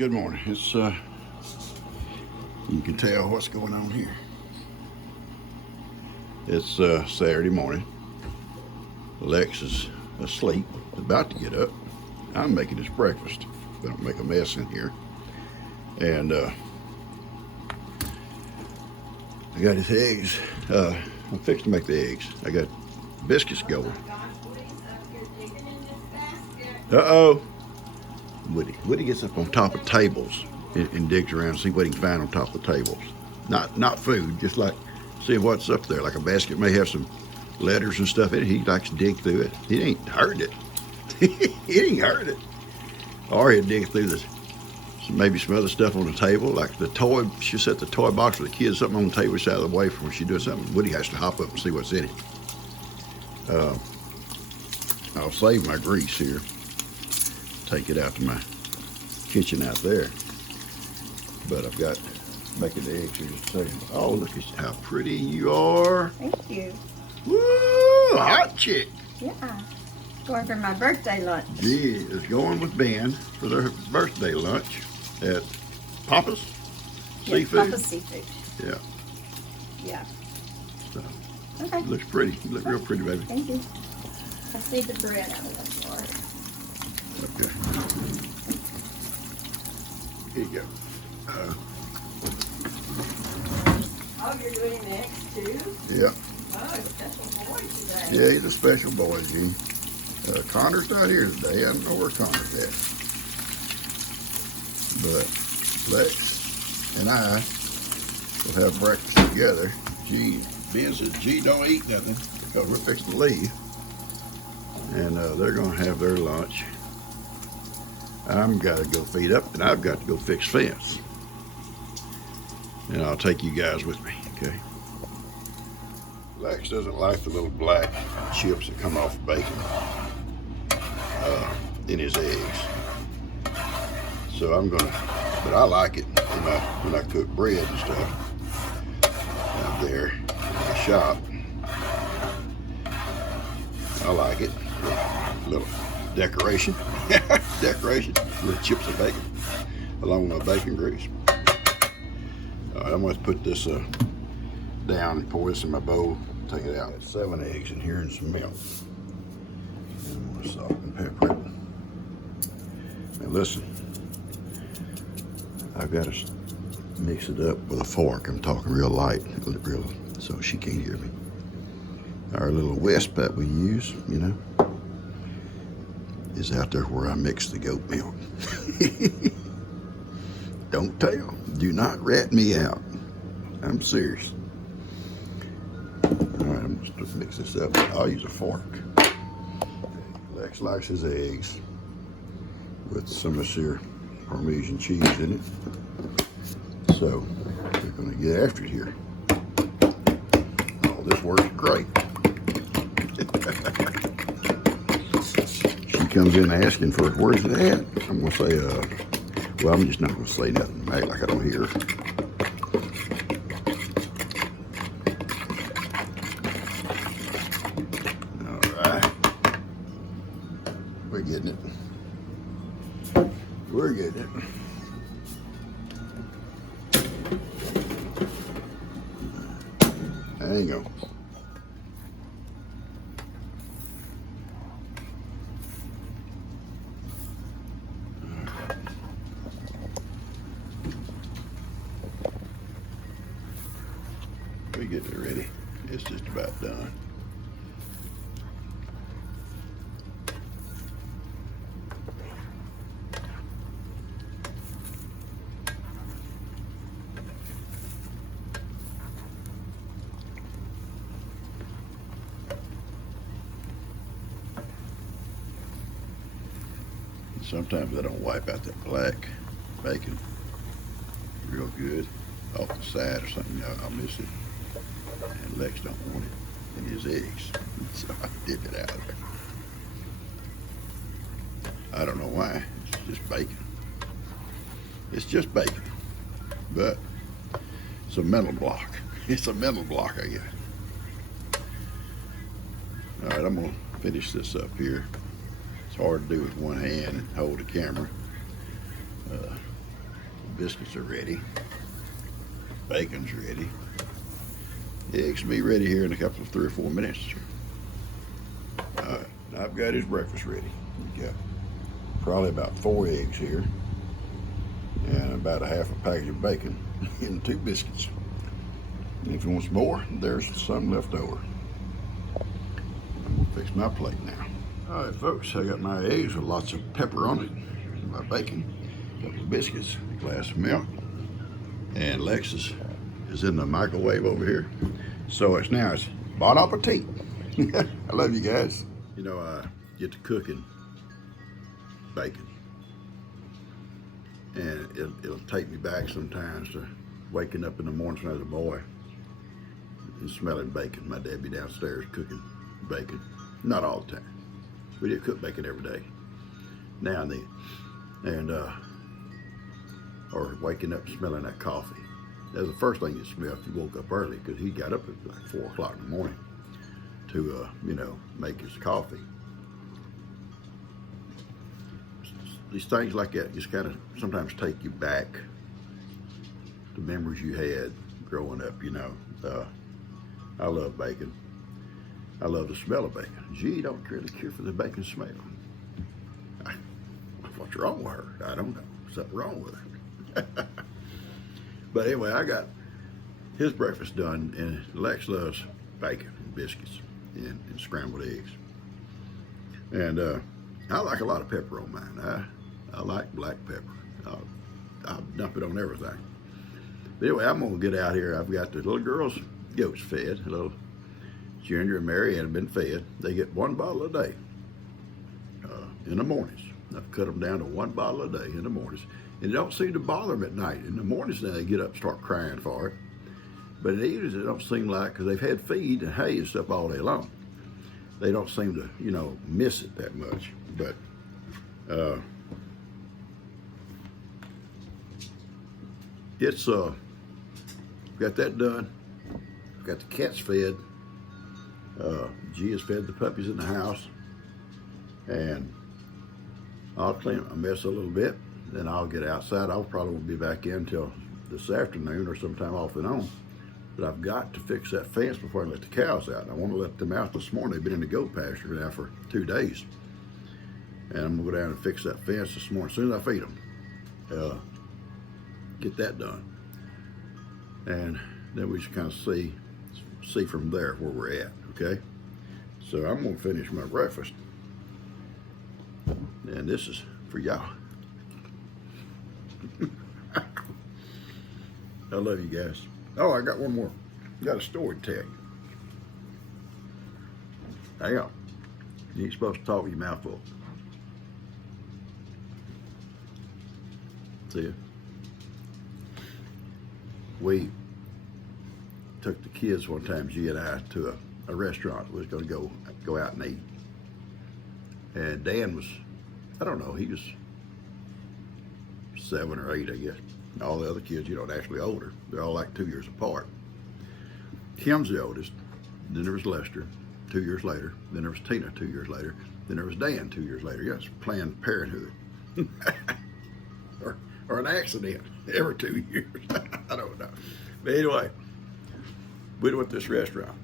good morning. It's you can tell what's going on here. It's Saturday morning. Lex is asleep, about to get up. I'm making his breakfast. Don't make a mess in here. And I got his eggs. I'm fixing to make the eggs. I got biscuits going. Uh-oh. Woody gets up on top of tables and digs around to see what he can find on top of the tables. Not food, just like see what's up there. Like a basket may have some letters and stuff in it. He likes to dig through it. He ain't hurting it. He ain't hurting it. Or he'll dig through this, maybe some other stuff on the table, like the toy. She set the toy box for the kids, something on the table, she's out of the way from when she doing something. Woody has to hop up and see what's in it. I'll save my grease here. Take it out to my kitchen out there. But I've got making the eggs here just a second. Oh, look at how pretty you are. Thank you. Woo, hot chick. Yeah. Going for my birthday lunch. She is going with Ben for their birthday lunch at Papa's Seafood. Papa's Seafood. Yeah. Yeah. So, Okay. looks pretty. You look real pretty, baby. Thank you. I see the bread out of the floor. Okay. Here you go. Oh, you're doing the eggs too? Yeah. Oh, a special boy today. Yeah, he's a special boy, Gene. Connor's not here today. I don't know where Connor's at. But Lex and I will have breakfast together. Ben says, G, don't eat nothing because we're fixing to leave. And they're going to have their lunch. I'm got to go feed up, and I've got to go fix fence. And I'll take you guys with me, okay? Lex doesn't like the little black chips that come off bacon in his eggs. So I'm gonna, but I like it when I cook bread and stuff out there in the shop. I like it. Little decoration, little chips of bacon along with my bacon grease. All right, I'm going to put this down and pour this in my bowl. Take it out. 7 eggs in here and some milk. And more salt and pepper. Now listen, I've got to mix it up with a fork. I'm talking real light, real, so she can't hear me. Our little whisk that we use, you know, is out there where I mix the goat milk. Don't tell. Do not rat me out. I'm serious. All right, I'm just gonna mix this up. I'll use a fork. Lex likes his eggs with some of this here Parmesan cheese in it. So we're gonna get after it here. Oh, this works great. She comes in asking for, where's it at? I'm gonna say, well, I'm just not gonna say nothing. Act like I don't hear her. All right, we're getting it. We're getting it. Hang on. We're getting it ready. It's just about done. Sometimes I don't wipe out that black bacon real good off the side or something. I'll miss it. And Lex don't want it in his eggs. So I dip it out of there. I don't know why. It's just bacon. It's just bacon. But it's a mental block. It's a mental block I get. All right, I'm gonna finish this up here. It's hard to do with one hand and hold the camera. Biscuits are ready. Bacon's ready. Eggs will be ready here in a couple of 3 or 4 minutes. Alright, I've got his breakfast ready. We got probably about 4 eggs here and about a half a package of bacon and 2 biscuits. And if he wants more, there's some left over. I'm gonna fix my plate now. Alright folks, I got my eggs with lots of pepper on it, my bacon, a couple of biscuits, a glass of milk, and Lexus is in the microwave over here. So it's bon appetit. I love you guys. You know, I get to cooking bacon, and it'll take me back sometimes to waking up in the mornings when I was a boy and smelling bacon. My dad be downstairs cooking bacon. Not all the time. We did cook bacon every day, now and then. And or waking up smelling that coffee. That was the first thing you smell if you woke up early, because he got up at like 4 o'clock in the morning to, you know, make his coffee. These things like that just kind of sometimes take you back to memories you had growing up, you know. I love bacon. I love the smell of bacon. Gee, don't really care for the bacon smell. What's wrong with her? I don't know. Something wrong with her. But anyway, I got his breakfast done, and Lex loves bacon and biscuits and scrambled eggs. And I like a lot of pepper on mine. I like black pepper. I'll dump it on everything. But anyway, I'm gonna get out here. I've got the little girls' goats fed. Little Ginger and Mary had been fed. They get 1 bottle a day in the mornings. I've cut them down to 1 bottle a day in the mornings. And it don't seem to bother them at night. In the mornings, now they get up and start crying for it. But in the evenings, it don't seem like, because they've had feed and hay and stuff all day long, they don't seem to, you know, miss it that much. But it's got that done. Got the cats fed. G has fed the puppies in the house, and I'll clean a mess a little bit. Then I'll get outside. I'll probably won't be back in until this afternoon or sometime off and on. But I've got to fix that fence before I let the cows out. I want to let them out this morning. They've been in the goat pasture now for 2 days. And I'm gonna go down and fix that fence this morning as soon as I feed them. Get that done. And then we just kind of see from there where we're at, okay? So I'm gonna finish my breakfast. And this is for y'all. I love you guys. Oh, I got one more. Got a story to tell you. Hang on. You ain't supposed to talk with your mouth full. See ya. We took the kids one time, G and I, to a restaurant. We was going to go out and eat. And Dan was, I don't know, he was 7 or 8, I guess. And all the other kids, you know, are actually older. They're all like 2 years apart. Kim's the oldest. Then there was Lester, 2 years later. Then there was Tina, 2 years later. Then there was Dan, 2 years later. Yes, Planned Parenthood. or an accident every 2 years. I don't know. But anyway, we went to this restaurant.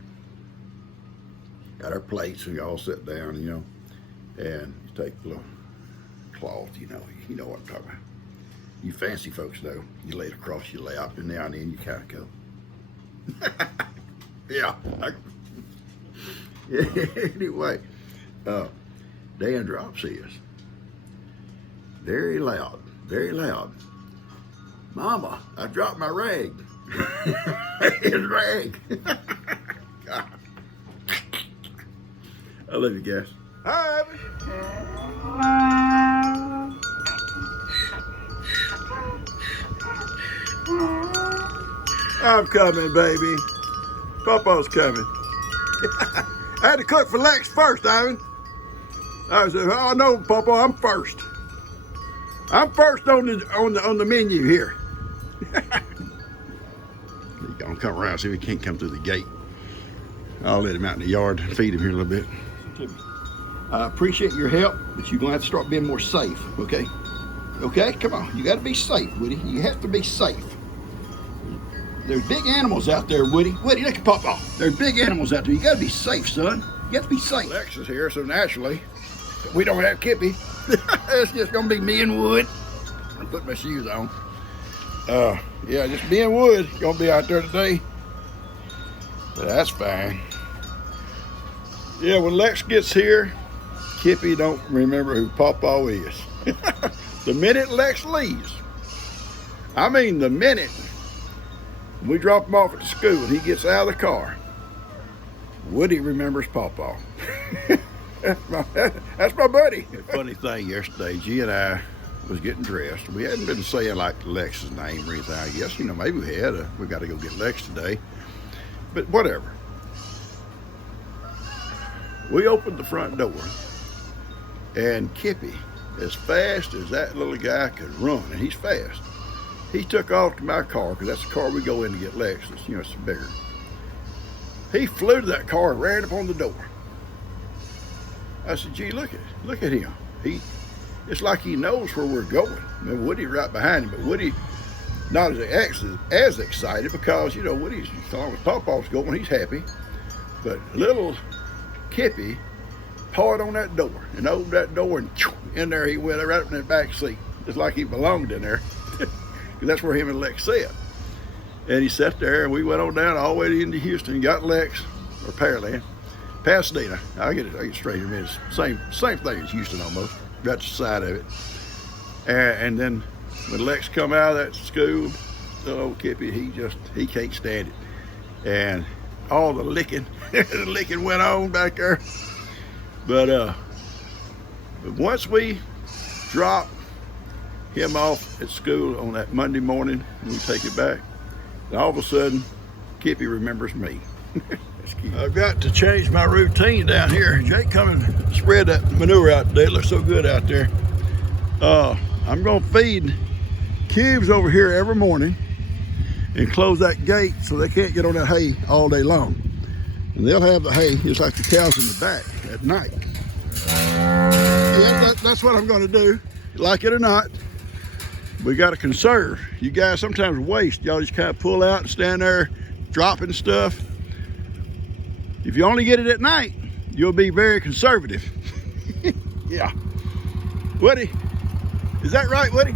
Got our plates and we all sat down, you know, and you take a little cloth, you know what I'm talking about. You fancy folks know, you lay it across your lap, and now and then you kind of go. Yeah. Anyway, Dan drops his. Very loud, very loud. Mama, I dropped my rag. His rag. God. I love you guys. Hi, Abby. I'm coming, baby. Papa's coming. I had to cook for Lex first, Ivan. I said, "Oh no, Papa, I'm first. I'm first on the menu here." He's gonna come around, see if he can't come through the gate. I'll let him out in the yard and feed him here a little bit. I appreciate your help, but you're gonna have to start being more safe, okay? Okay, come on. You got to be safe, Woody. You have to be safe. There's big animals out there, Woody. Woody, look at Pawpaw. There's big animals out there. You got to be safe, son. You got to be safe. Lex is here, so naturally, we don't have Kippy. It's just going to be me and Wood. I'm putting my shoes on. Yeah, just me and Wood going to be out there today. But that's fine. Yeah, when Lex gets here, Kippy don't remember who Pawpaw is. The minute Lex leaves, I mean the minute we drop him off at the school and he gets out of the car, Woody remembers Pawpaw. That's my buddy. Funny thing, yesterday, G and I was getting dressed. We hadn't been saying like Lex's name or anything, I guess. You know, maybe we had. We got to go get Lex today. But whatever. We opened the front door, and Kippy, as fast as that little guy could run, and he's fast, he took off to my car, because that's the car we go in to get Lex. It's, you know, it's bigger. He flew to that car and ran up on the door. I said, gee, look at him. It's like he knows where we're going. I mean, Woody right behind him, but Woody not as excited because, you know, Woody's as long as Pawpaw's going, he's happy. But little Kippy pawed on that door and opened that door, and in there he went right up in the back seat, just like he belonged in there. Because that's where him and Lex sat. And he sat there, and we went on down all the way into Houston and got Lex, or Pearland, Pasadena. I get straight in a minute. Same thing as Houston almost. Got the side of it. And then when Lex come out of that school, little Kippy, he can't stand it. And all the licking, the licking went on back there. But once we drop him off at school on that Monday morning, and we take it back, and all of a sudden, Kippy remembers me. I've got to change my routine down here. Jake, come and spread that manure out today. It looks so good out there. I'm gonna feed cubes over here every morning and close that gate so they can't get on that hay all day long. And they'll have the hay just like the cows in the back at night. And that's what I'm gonna do, like it or not. We gotta conserve. You guys sometimes waste. Y'all just kind of pull out and stand there dropping stuff. If you only get it at night, you'll be very conservative. Yeah. Woody, is that right, Woody?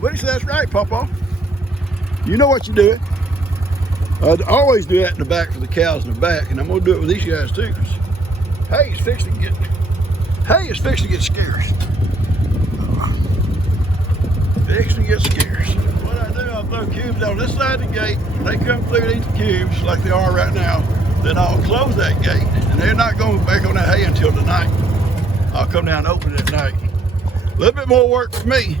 Woody said that's right, Pawpaw. You know what you're doing. I always do that in the back for the cows in the back, and I'm gonna do it with these guys too. Hay is fixing to get scarce. Fixing to get scarce. What I do, I'll throw cubes on this side of the gate. They come through these cubes like they are right now. Then I'll close that gate, and they're not going back on that hay until tonight. I'll come down and open it at night. A little bit more work for me,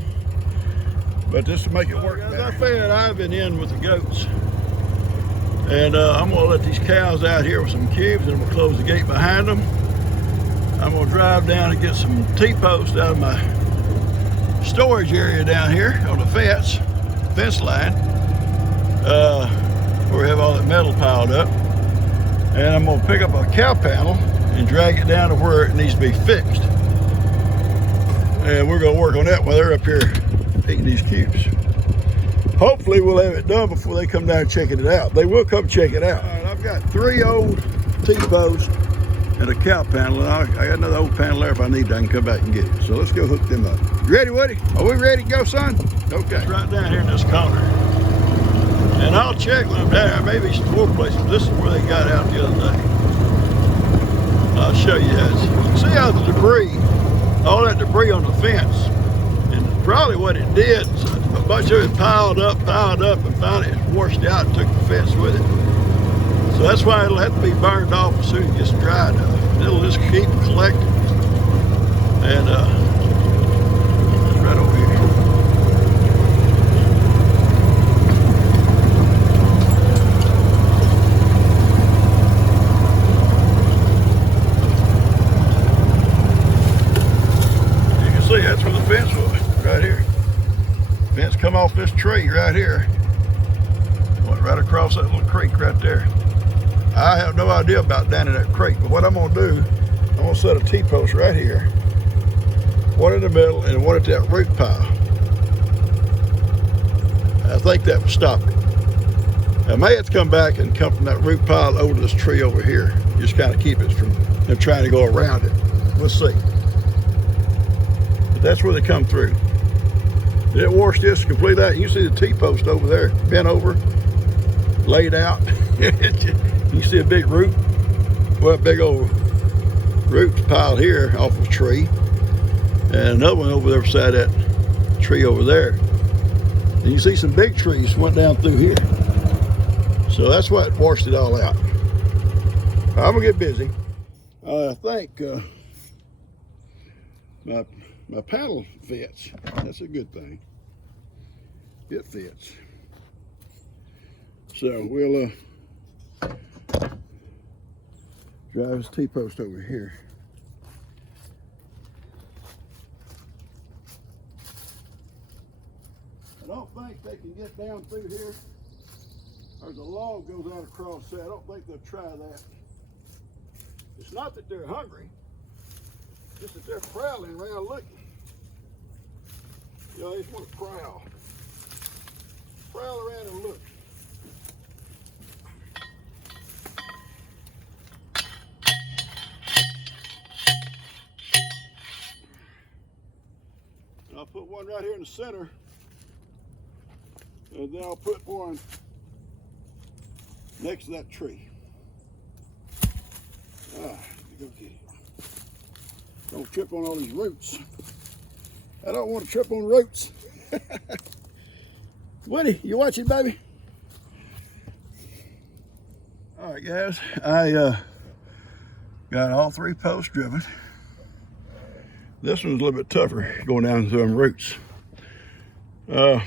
but just to make it work better. As I said, I've been in with the goats, and I'm gonna let these cows out here with some cubes, and I'm gonna close the gate behind them. I'm gonna drive down and get some T-posts out of my storage area down here on the fence line, where we have all that metal piled up. And I'm gonna pick up a cow panel and drag it down to where it needs to be fixed. And we're gonna work on that while they're up here eating these cubes. Hopefully we'll have it done before they come down and checking it out. They will come check it out. All right, I've got 3 old T-posts and a cow panel, and I got another old panel there if I need to. I can come back and get it. So let's go hook them up. You ready, Woody? Are we ready to go, son? Okay. It's right down here in this corner. And I'll check them down. Maybe some more places. This is where they got out the other day. I'll show you that. You can see how the debris, all that debris on the fence, and probably what it did, a bunch of it piled up, and finally it washed out and took the fence with it. So that's why it'll have to be burned off as soon as it gets dry enough. It'll just keep collecting. And it's right over here. See, that's where the fence was, right here. Fence come off this tree right here. Went right across that little creek right there. I have no idea about down in that creek, but what I'm gonna do, I'm gonna set a T-post right here, one in the middle and one at that root pile. think that would stop it. I may have to come back and come from that root pile over to this tree over here. Just kind of keep it from them trying to go around it. We'll see. But that's where they come through. Did it wash this completely out? You can see the T-post over there, bent over, laid out. You see a big root, well, big old roots piled here off of a tree. And another one over there beside that tree over there. And you see some big trees went down through here. So that's what washed it all out. I'm gonna get busy. I think my paddle fits. That's a good thing. It fits. So we'll drive his T-post over here. I don't think they can get down through here. There's a log goes out across there. I don't think they'll try that. It's not that they're hungry, just that they're prowling around looking. You know, they just want to prowl. Prowl around and look. I'll put one right here in the center, and then I'll put one next to that tree. Go get it. Don't trip on all these roots. I don't want to trip on roots. Woody, you watching, baby? All right, guys. I got all 3 posts driven. This one's a little bit tougher going down through them roots. I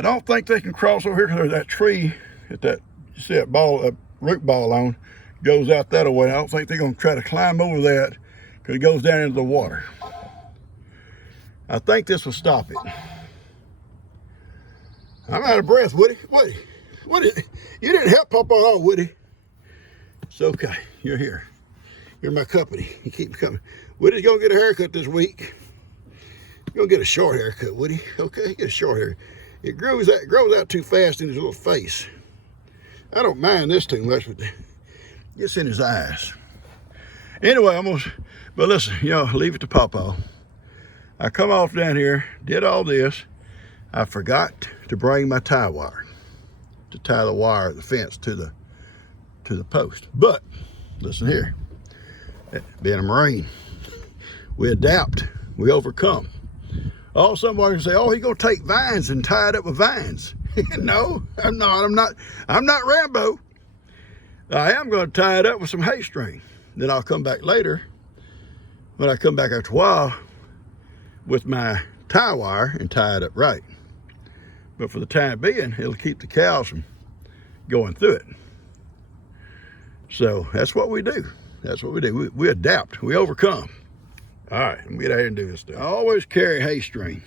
don't think they can cross over here because that tree that you see that ball, root ball on, goes out that way. I don't think they're going to try to climb over that because it goes down into the water. I think this will stop it. I'm out of breath, Woody. Woody, you didn't help Papa at all, Woody. It's okay. You're here. You're my company. You keep coming. Woody's gonna get a haircut this week. You're gonna get a short haircut, Woody. Okay, get a short hair. It grows out too fast in his little face. I don't mind this too much, but it gets in his eyes. Anyway, but listen, you know, leave it to Papa. I come off down here, did all this. I forgot to bring my tie wire to tie the wire of the fence to the post. But listen here, being a Marine, we adapt, we overcome. Oh, somebody can say, "Oh, he's gonna take vines and tie it up with vines." No, I'm not. I'm not Rambo. I am gonna tie it up with some hay string. Then I'll come back later. When I come back after a while with my tie wire and tie it up right. But for the time being, it'll keep the cows from going through it. So that's what we do. That's what we do. We adapt. We overcome. All right, let me get out here and do this stuff. I always carry hay string.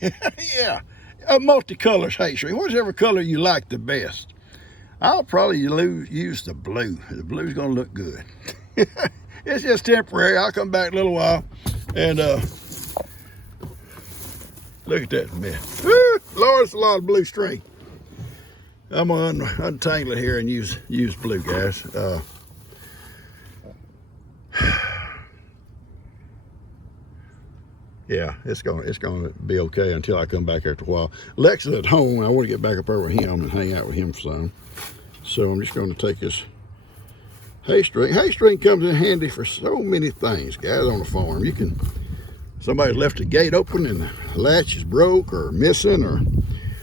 Yeah, a multicolor hay string. Whichever color you like the best. I'll probably use the blue. The blue's gonna look good. It's just temporary. I'll come back in a little while and look at that mess. Woo, Lord, it's a lot of blue string. I'm gonna untangle it here and use blue, guys. Yeah, it's gonna be okay until I come back after a while. Lex is at home. I want to get back up there with him and hang out with him some. So I'm just going to take this hay string. Hay string comes in handy for so many things, guys, on the farm. Somebody left the gate open and the latch is broke or missing, or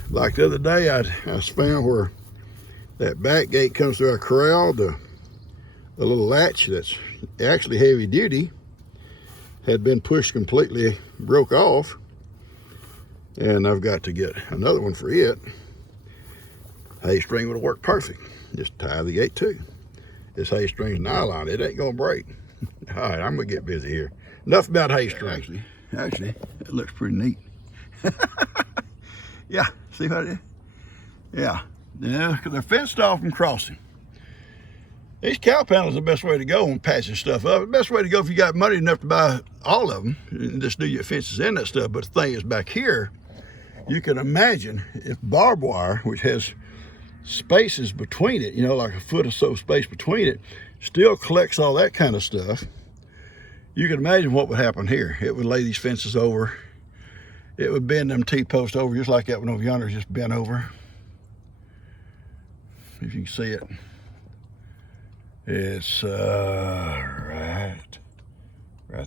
like the other day I found where that back gate comes through our corral, the little latch that's actually heavy duty had been pushed completely, broke off, and I've got to get another one for it. Hay string would have worked perfect. Just tie the gate too. This hay string's nylon, it ain't gonna break. All right, I'm gonna get busy here. Enough about hay string. Actually, it looks pretty neat. Yeah, see what it is? Yeah, because they're fenced off from crossing. These cow panels are the best way to go on patching stuff up. The best way to go if you got money enough to buy all of them and just do your fences and that stuff. But the thing is, back here, you can imagine if barbed wire, which has spaces between it, you know, like a foot or so space between it, still collects all that kind of stuff. You can imagine what would happen here. It would lay these fences over. It would bend them T-posts over just like that one over yonder is just bent over. If you can see it. It's right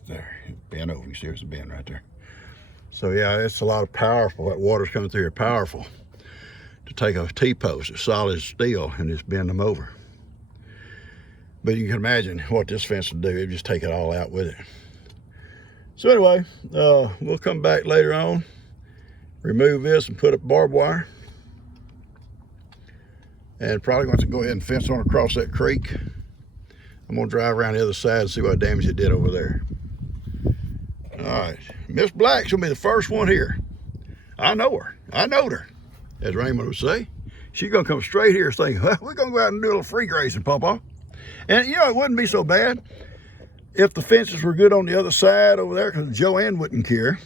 there. Bent over. You see there's a bend right there. So yeah, it's a lot of powerful. That water's coming through here, powerful. To take a T-post, a solid steel, and just bend them over. But you can imagine what this fence would do. It'd just take it all out with it. So anyway, we'll come back later on, remove this and put up barbed wire. And probably going to go ahead and fence on across that creek. I'm gonna drive around the other side and see what damage it did over there. All right, Miss Black's gonna be the first one here. I know her, I knowed her, as Raymond would say. She's gonna come straight here saying, well, we're gonna go out and do a little free grazing, Papa. And you know, it wouldn't be so bad if the fences were good on the other side over there, because Joanne wouldn't care.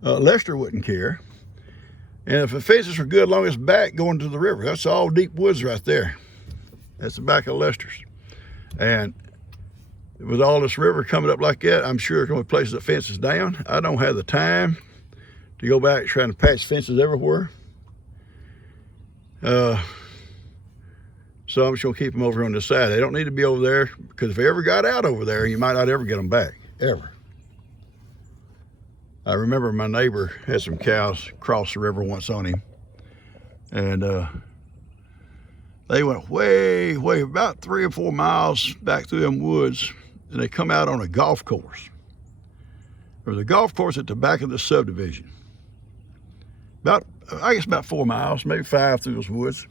Lester wouldn't care. And if the fences were good along its back going to the river, that's all deep woods right there. That's the back of Lester's. And with all this river coming up like that, I'm sure there's gonna be places that fences down. I don't have the time to go back trying to patch fences everywhere. So I'm just gonna keep them over on this side. They don't need to be over there, because if they ever got out over there, you might not ever get them back, ever. I remember my neighbor had some cows cross the river once on him, and they went way, about 3 or 4 miles back through them woods, and they come out on a golf course. There was a golf course at the back of the subdivision. I guess about 4 miles, maybe 5 through those woods.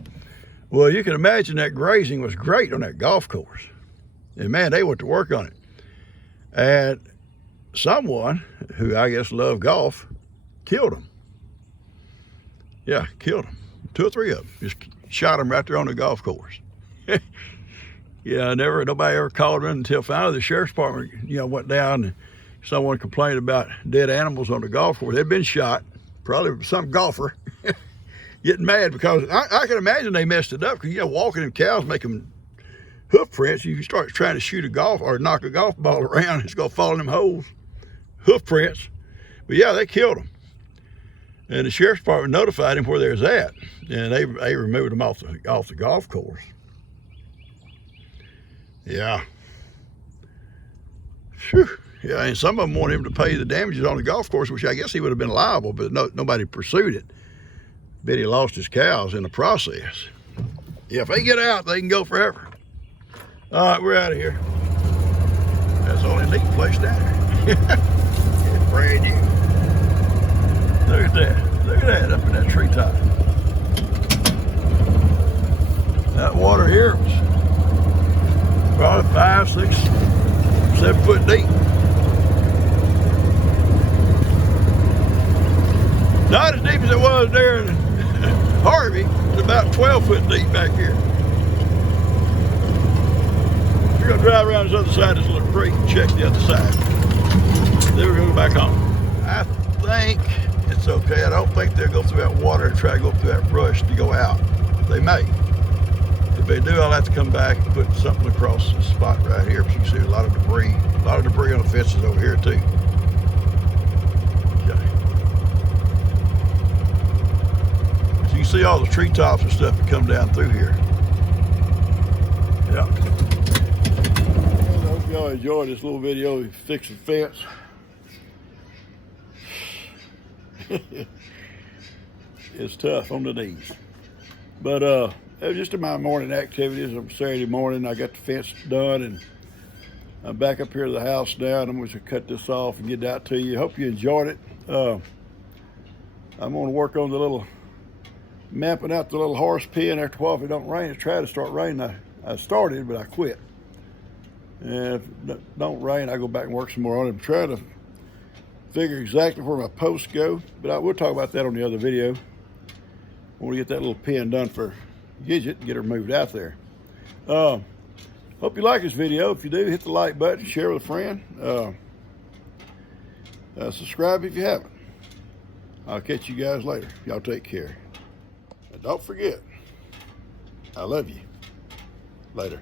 Well, you can imagine that grazing was great on that golf course. And man, they went to work on it. And someone who I guess loved golf killed them. Yeah, killed them. 2 or 3 of them. Just shot them right there on the golf course. Yeah, nobody ever called them until finally the sheriff's department, went down and someone complained about dead animals on the golf course. They'd been shot, probably some golfer. Getting mad because I can imagine they messed it up, because walking them cows make them hoof prints. You start trying to shoot a golf or knock a golf ball around, it's gonna fall in them holes. Hoof prints. But yeah, they killed them. And the sheriff's department notified him where they was at, and they removed them off the golf course. Yeah. Whew. Yeah, and some of them want him to pay the damages on the golf course, which I guess he would have been liable, but nobody pursued it. Bet he lost his cows in the process. Yeah, if they get out, they can go forever. All right, we're out of here. That's the only neat place down there. It's brand new. Look at that. Look at that up in that treetop. That water here was probably 5, 6, 7 foot deep. Not as deep as it was there in Harvey. It's about 12 foot deep back here. We're gonna drive around this other side of this little creek and check the other side. Then we're gonna go back home. I think it's okay. I don't think they'll go through that water and try to go through that brush to go out. They may. If they do, I'll have to come back and put something across the spot right here. But you can see a lot of debris on the fences over here too. You see all the treetops and stuff that come down through here. Yeah. Well, I hope y'all enjoyed this little video of fixing the fence. It's tough on the knees. But it was just my morning activities on Saturday morning. I got the fence done, and I'm back up here to the house now, and I'm going to cut this off and get it out to you. Hope you enjoyed it. I'm going to work on the little mapping out the little horse pen after a while. If it don't rain, it's try to start raining. I started, but I quit. And if it don't rain, I go back and work some more on it. I'm trying to figure exactly where my posts go, but I will talk about that on the other video. I want to get that little pen done for Gidget and get her moved out there. Hope you like this video. If you do, hit the like button, share with a friend. Subscribe if you haven't. I'll catch you guys later. Y'all take care. And don't forget, I love you. Later.